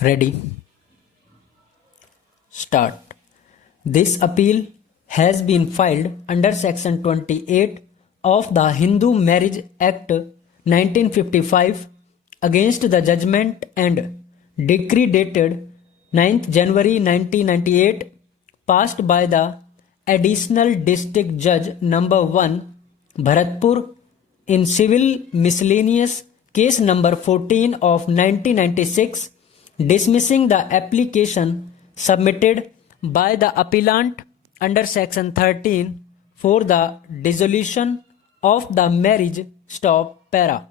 Ready? Start. This appeal has been filed under Section 28 of the Hindu Marriage Act 1955 against the judgment and decree dated 9th January 1998 passed by the Additional District Judge Number 1, Bharatpur, in Civil Miscellaneous Case Number 14 of 1996, dismissing the application submitted by the appellant under Section 13 for the dissolution of the marriage stop para.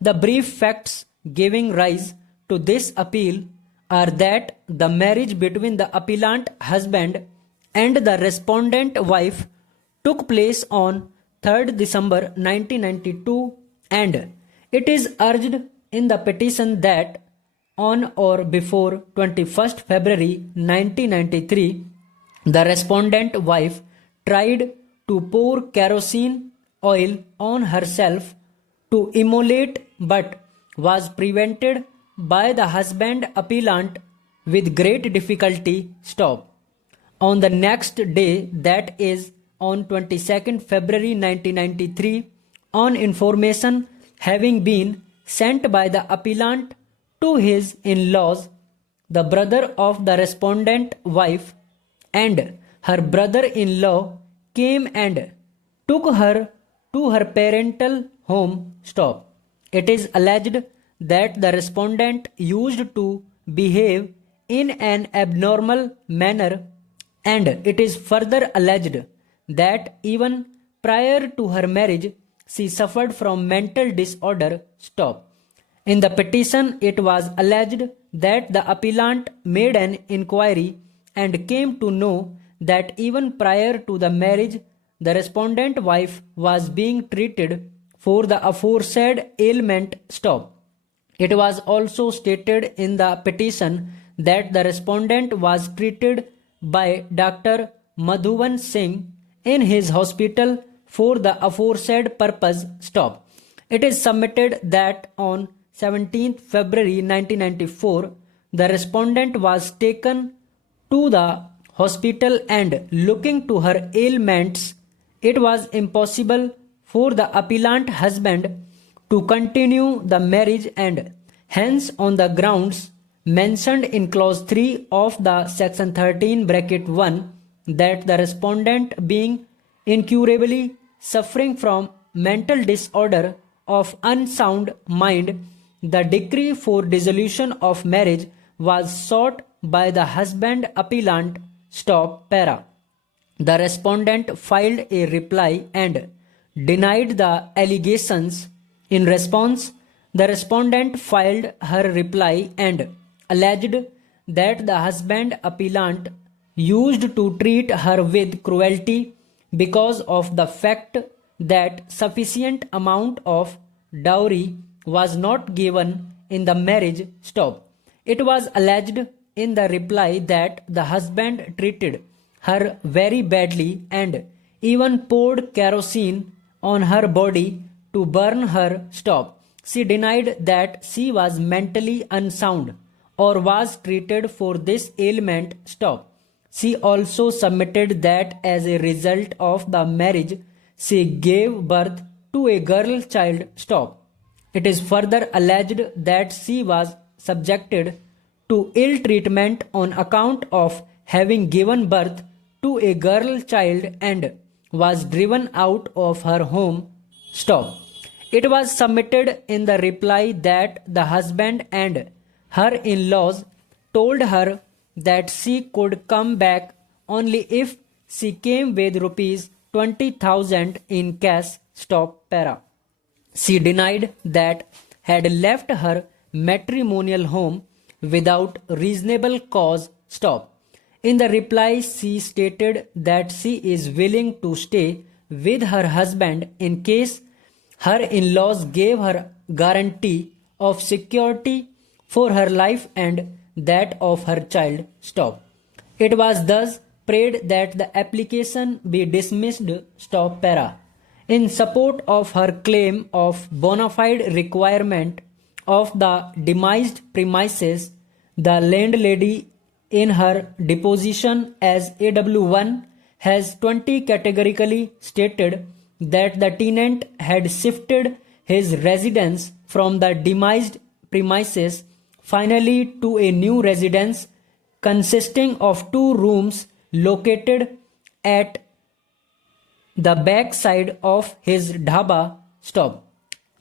The brief facts giving rise to this appeal are that the marriage between the appellant husband and the respondent wife took place on 3rd December 1992, and it is urged in the petition that on or before 21st February 1993, the respondent wife tried to pour kerosene oil on herself to immolate but was prevented by the husband appellant with great difficulty. Stop. On the next day, that is on 22nd February 1993, on information having been sent by the appellant to his in-laws, the brother of the respondent wife and her brother-in-law came and took her to her parental home. Stop. It is alleged that the respondent used to behave in an abnormal manner, and it is further alleged that even prior to her marriage, she suffered from mental disorder. Stop. In the petition, it was alleged that the appellant made an inquiry and came to know that even prior to the marriage, the respondent wife was being treated for the aforesaid ailment. Stop. It was also stated in the petition that the respondent was treated by Dr. Madhuvan Singh in his hospital for the aforesaid purpose. Stop. It is submitted that on 17th February 1994, the respondent was taken to the hospital and looking to her ailments, it was impossible for the appellant husband to continue the marriage, and hence on the grounds mentioned in clause 3 of the section 13 bracket 1 that the respondent being incurably suffering from mental disorder of unsound mind, the decree for dissolution of marriage was sought by the husband appellant. Stop para. The respondent filed a reply and denied the allegations. In response, the respondent filed her reply and alleged that the husband appellant used to treat her with cruelty because of the fact that sufficient amount of dowry was not given in the marriage. Stop. It was alleged in the reply that the husband treated her very badly and even poured kerosene on her body to burn her. Stop. She denied that she was mentally unsound or was treated for this ailment. Stop. She also submitted that as a result of the marriage, she gave birth to a girl child. Stop. It is further alleged that she was subjected to ill treatment on account of having given birth to a girl child and was driven out of her home. Stop. It was submitted in the reply that the husband and her in-laws told her that she could come back only if she came with rupees 20,000 in cash. Stop para. She denied that had left her matrimonial home without reasonable cause. Stop. In the reply, she stated that she is willing to stay with her husband in case her in-laws gave her guarantee of security for her life and that of her child. Stop. It was thus prayed that the application be dismissed. Stop para. In support of her claim of bona fide requirement of the demised premises, The landlady in her deposition as AW1 has 20 categorically stated that the tenant had shifted his residence from the demised premises finally to a new residence consisting of 2 rooms located at the back side of his dhaba. Stop.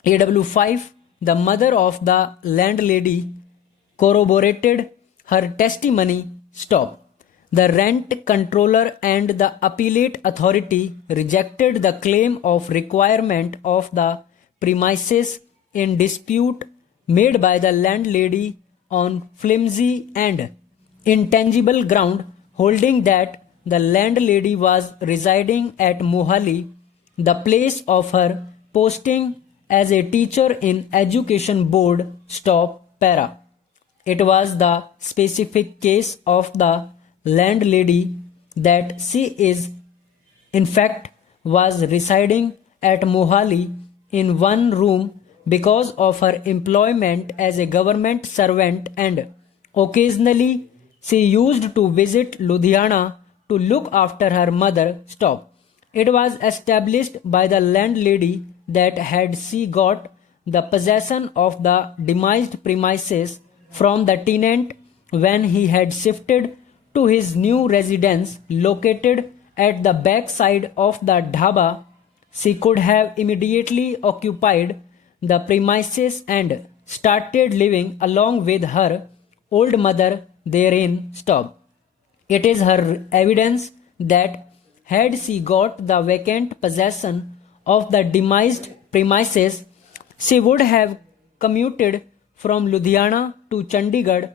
AW5, the mother of the landlady, corroborated her testimony. Stop. The rent controller and the appellate authority rejected the claim of requirement of the premises in dispute made by the landlady on flimsy and intangible ground, holding that the landlady was residing at Mohali, the place of her posting as a teacher in education board. Stop. Para. It was the specific case of the landlady that she is in fact was residing at Mohali in one room because of her employment as a government servant, and occasionally she used to visit Ludhiana to look after her mother. Stop. It was established by the landlady that had she got the possession of the demised premises from the tenant when he had shifted to his new residence located at the back side of the dhaba, she could have immediately occupied the premises and started living along with her old mother therein. Stop. It is her evidence that had she got the vacant possession of the demised premises, she would have commuted from Ludhiana to Chandigarh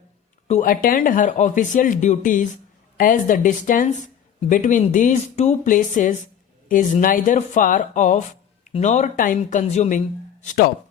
to attend her official duties, as the distance between these two places is neither far off nor time consuming. Stop.